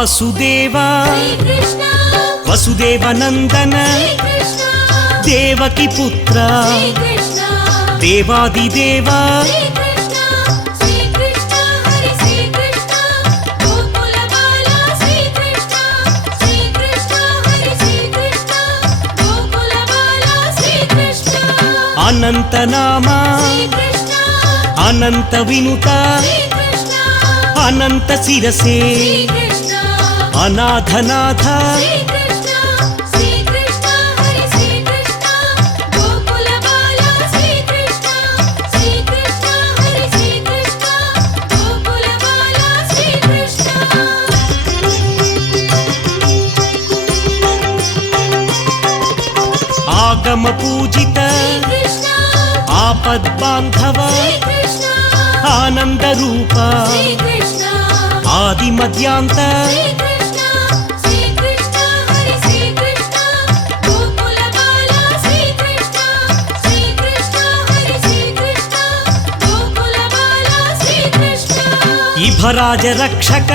वासुदेव वसुदेवनंदन देवकी पुत्र देवादिदेव अनंत नामा अनंत विनुता अनंत शिरसे अनाथनाथ आगम पूजित आपद बांधव आनंद रूप आदि मध्यांत इभराज रक्षक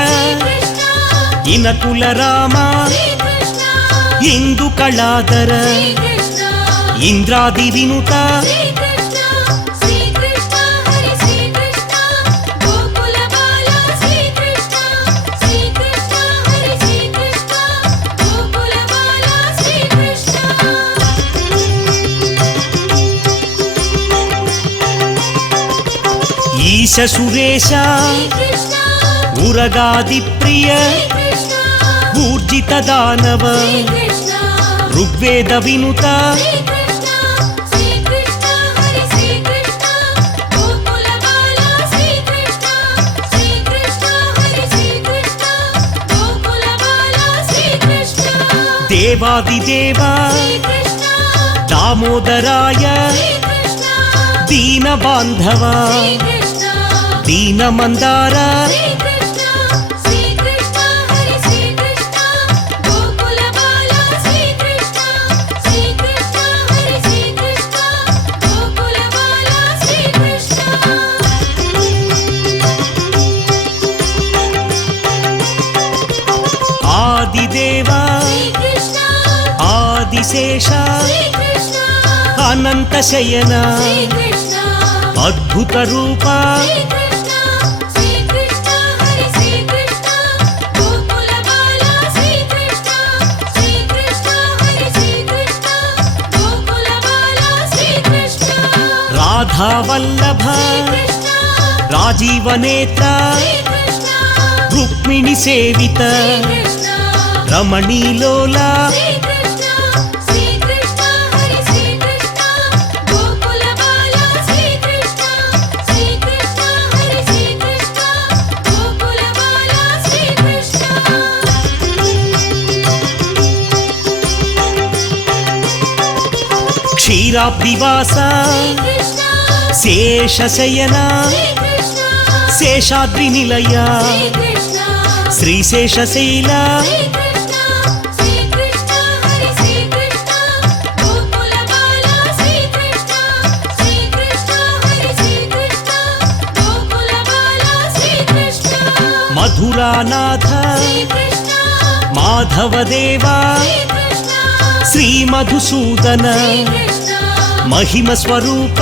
इनकुल राम इंदु कलाधर इंद्रादि विनुता ईश सुरेश उरगादि प्रिय ऊर्जित दानव ऋग्वेद विनुता देवादिदेव दामोदराय दीन बांधव दीन मंदार आदिदेव आदिशेष अनंत शयन अद्भुत रूप राधा वल्लभ राजीव नेत्र रुक्मिणी सेवित रमणी लोला क्षीराब्धिवास शेषशयन शेषाद्रि निलय श्रीशेषशैल मधुरानाथ माधवदेवा श्री मधुसूदन महिम स्वरूप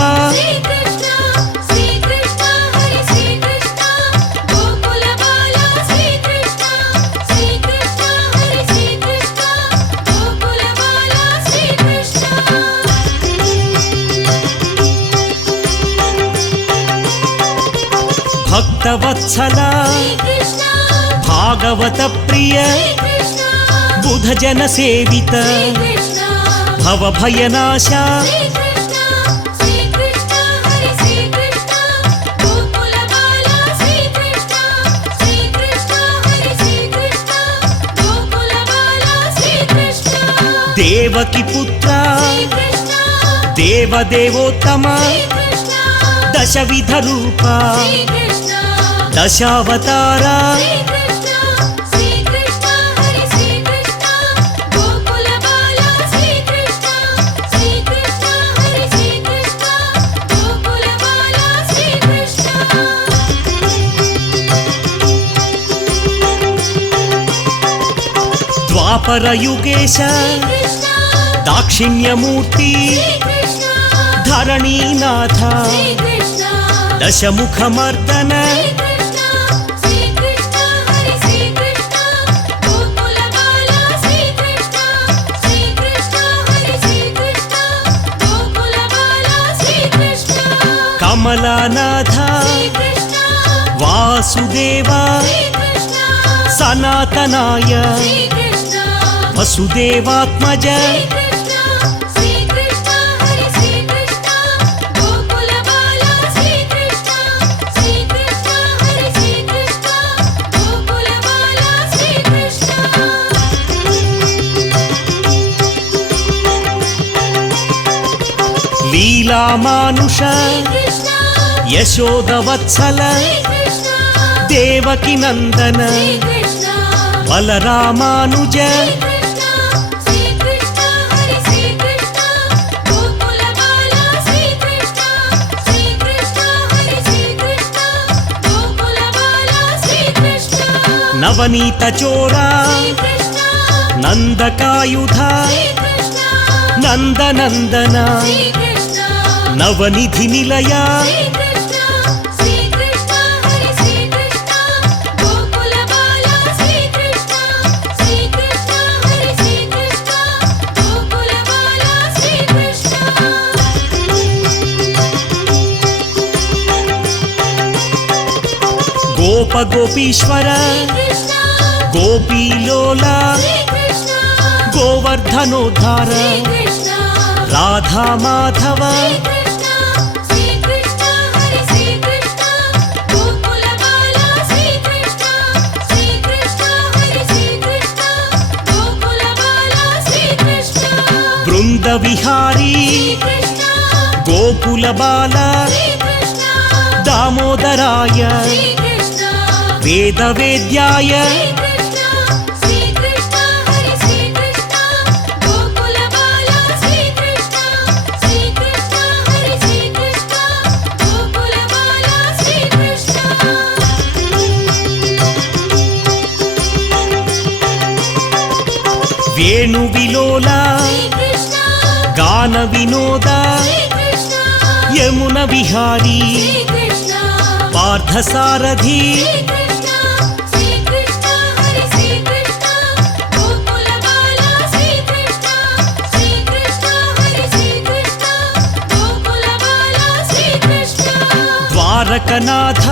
भक्तवत्सल भागवत प्रिय बुध जन सेवित भव भयनाशा देवकी पुत्र देवदेवोत्तम दशविध रूप दशावतार ద్వాపరయుగేశ దాక్షిణ్యమూర్తి ధరణీనాథ దశముఖమర్దన కమలానాథ వాసుదేవ సనాతనాయ వసుదేవాత్మజ లీలామానుష యశోదవత్సల దేవకి నందన బలరామానుజ నవనీత చోరా నందకాయుధ నందనందన నవనిధి నిలయ గోప గోపీశ్వర గోపీలోల గోవర్ధనోద్ధార రాధా మాధవ బృంద విహారీ గోకుల బాల దామోదరాయ వేద వేద్యాయ వేణు విలోల గాన వినోద యమున విహారీ పార్థసారథి ద్వారకనాథ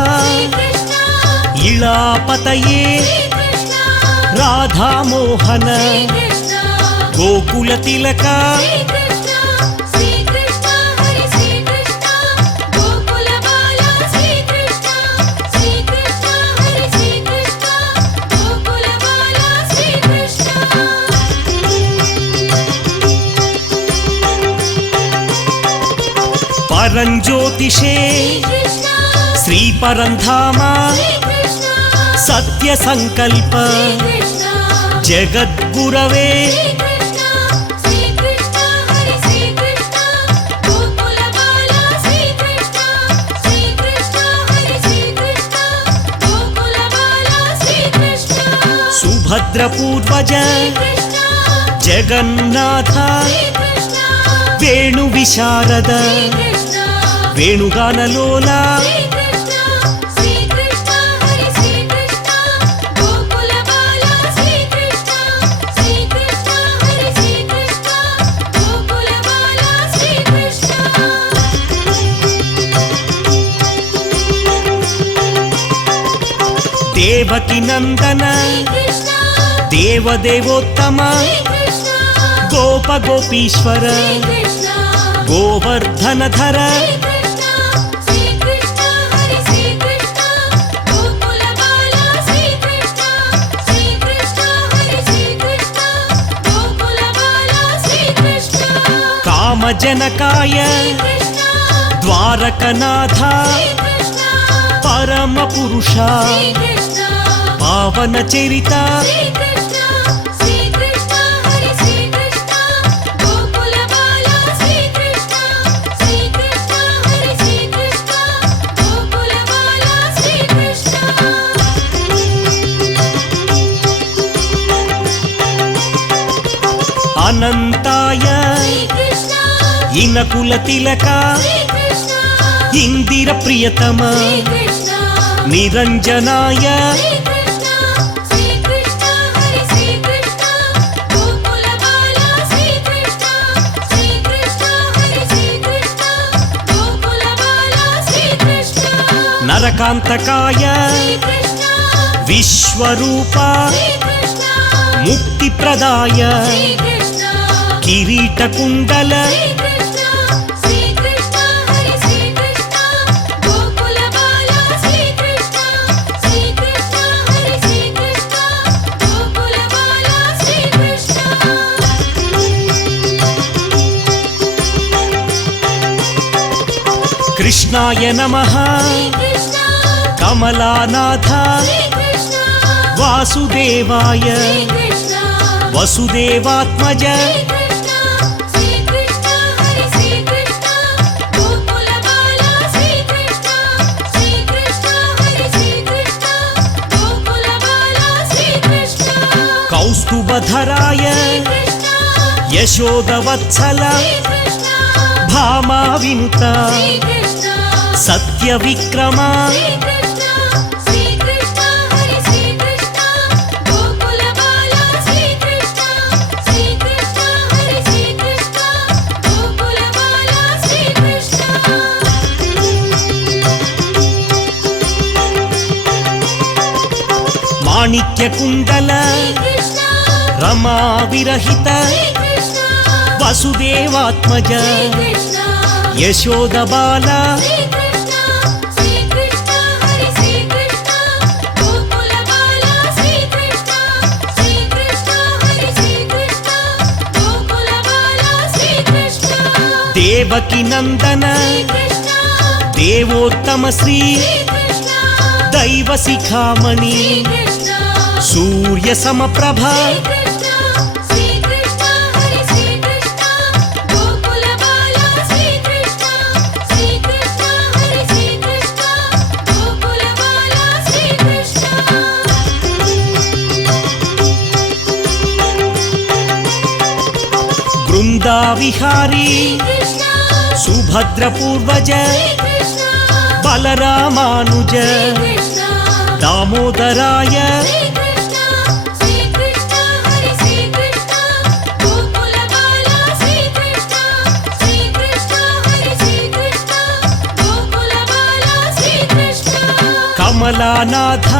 ఇళాపతయే రాధామోహన గోకుల తిలక పరంజ్యోతిషే శ్రీ పరంధామ సత్య సంకల్ప జగద్గురవే సుభద్ర పూర్వజ జగన్నాథ వేణు విశారద వేణుగానలోల దేవకి నందన దేవదేవోత్తమ గోప గోపీశ్వర గోవర్ధనధర కామజనకాయ ద్వారకనాథ పరమ పురుష పావన చరిత అనంతాయ ఇనకుల తిలక ఇందిర ప్రియతమ నిరంజనాయ నరకాంతకాయ విశ్వరూప ముక్తిప్రదాయ కిరీటకుండల కృష్ణాయ నమః కమలానాథ వాసుదేవాయ వసుదేవాత్మజ కౌస్తుభధరాయ యశోదవత్సల భామా వినుత సత్య విక్రమ మాణిక్య కుండల రమా విరహిత వసుదేవాత్మజ యశోద బాల దేవకి నందన దేవోత్తమ శ్రీ దైవ శిఖామణి సూర్య సమప్రభ బృందా విహారీ సుభద్ర పూర్వజ బలరామానుజ దామోదరాయ కమలానాథ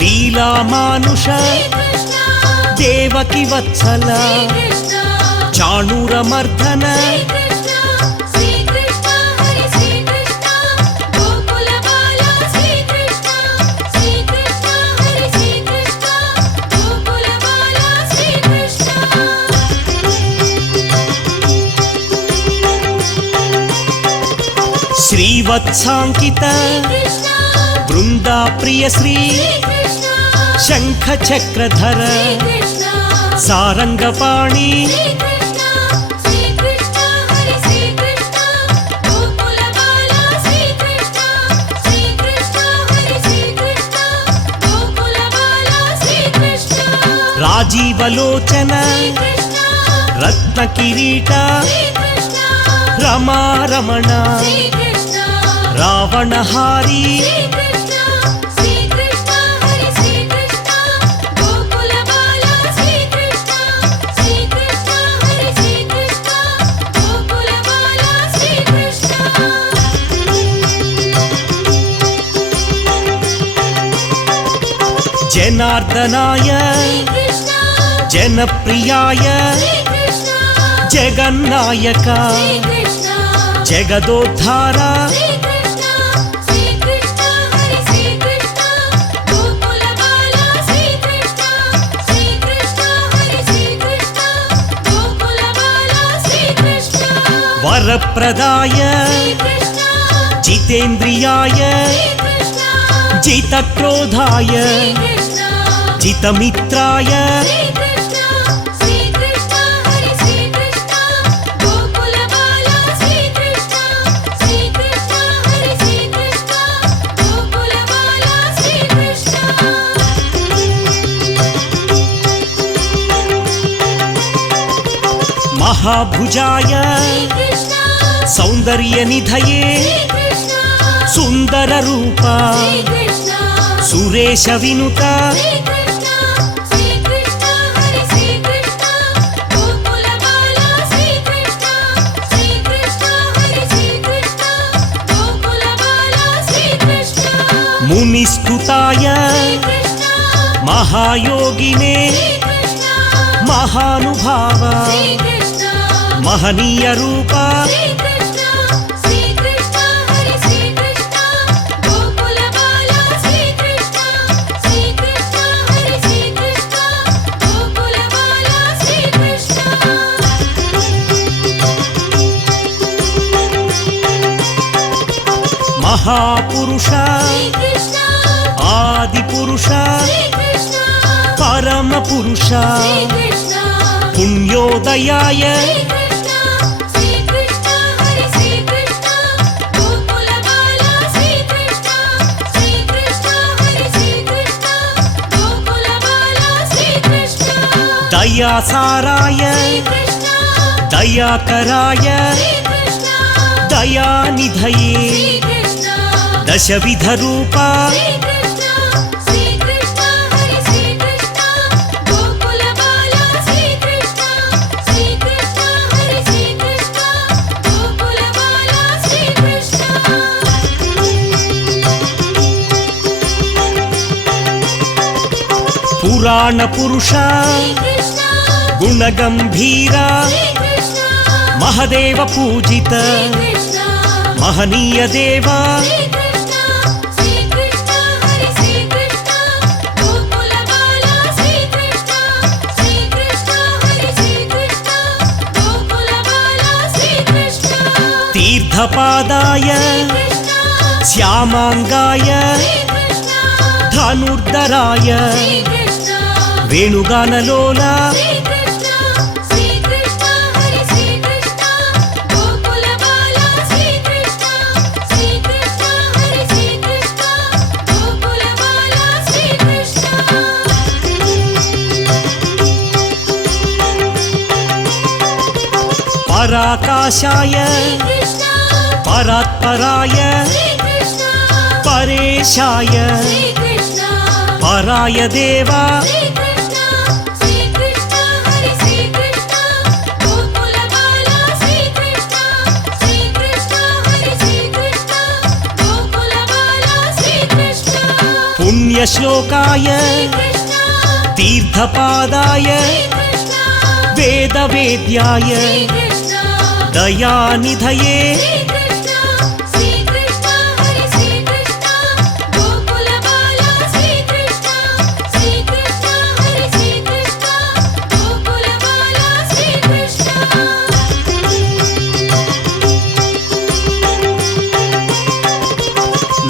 లీలామానుష దేవకి వత్సల చాణూరమర్దన శ్రీవత్సాంకిత బృందా ప్రియ శ్రీ శంఖ చక్రధర సారంగపాణి రాజీవలోచన రత్న కిరీట రమారమణ రావణహారి జనార్దనాయ జనప్రియాయ జగన్నాయక జగదోద్ధార వరప్రదాయ జితేంద్రియాయ జితక్రోధాయ జితమిత్రాయ महाभुजाय सौन्दर्यनिधये सुन्दररूप सुरेशविनुत मुनिस्तुताय महायोगिने महानुभाव महनीय रूप महापुरुष आदिपुरुष परमपुरुष पुण्योदयाय दयासाराय दयाकराय दयानिधये दशविधरूप पुराण पुरुष गुणगंभीर महदेव पूजित महनीय देव तीर्थपादाय श्यामांगाय धनुर्धराय वेणुगानलोला पराकाशाय परात्पराय परेशाय पराय देवा पुण्यश्लोकाय तीर्थपादाय वेदवेद्याय दयानिधये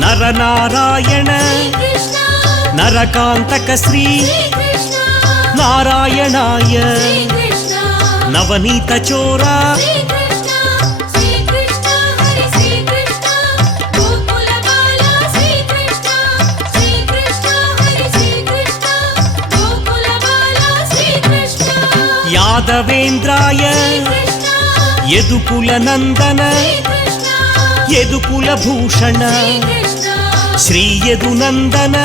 नरनारायण नरकांतक श्री नारायणाय नवनीत चोरा यादवेन्द्राय यदुकुलनंदन यदुकुलभूषण श्री यदुनंदन